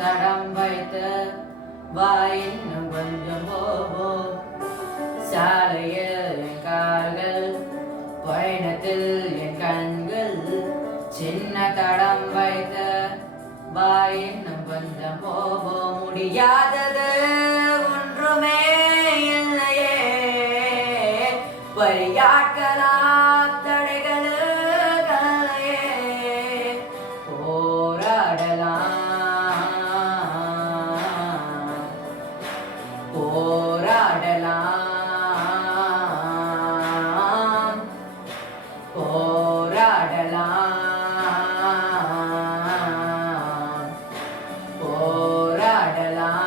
தடம் வைத்து வா இன்னும் கொஞ்சம் போவோம். சாலையில் என் கால்கள், பயணத்தில் என் கண்கள், சின்ன தடம் வைத்து வா இன்னும் கொஞ்சம் போவோம். முடியாதது ஒன்றுமே இல்லையே, வழியாட்களாம் தடைகளுக்கல்லையே, போராடலாம் போராடலாம் போராடலாம் போராடலாம்.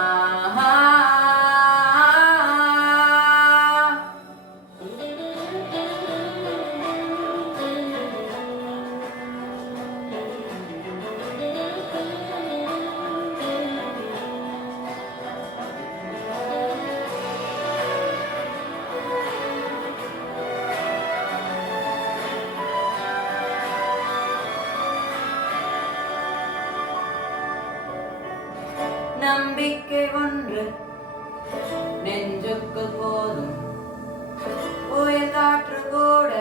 நம்பிக்கை ஒன்று நெஞ்சுக்கு போதும், புயல் காற்று கூட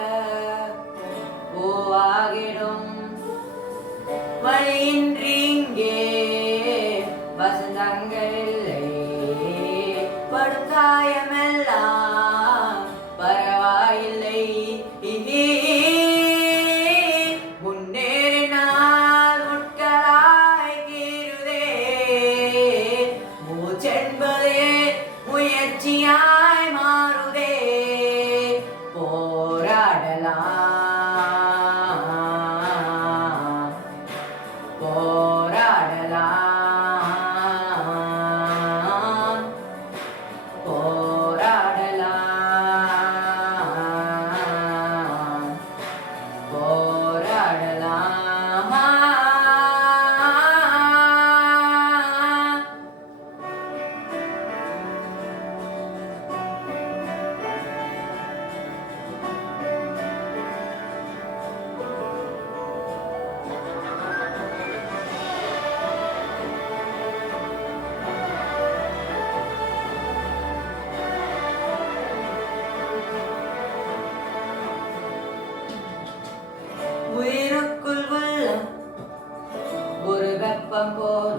பூவாகிடும். வழியின்றி இங்கே வசந்தங்கள் இல்லை, படுகாயமெல்லாம் பரவாயில்லை. முன்னேறினால் முட்களாய் கீறுதே, மூச்சென்பதே முயற்சியாய் மாறுதே. போராடலாம் போராடலாம் போராடலாம் போராடலாம். உயிருக்குள் உள்ள ஒரு வெப்பம் போல்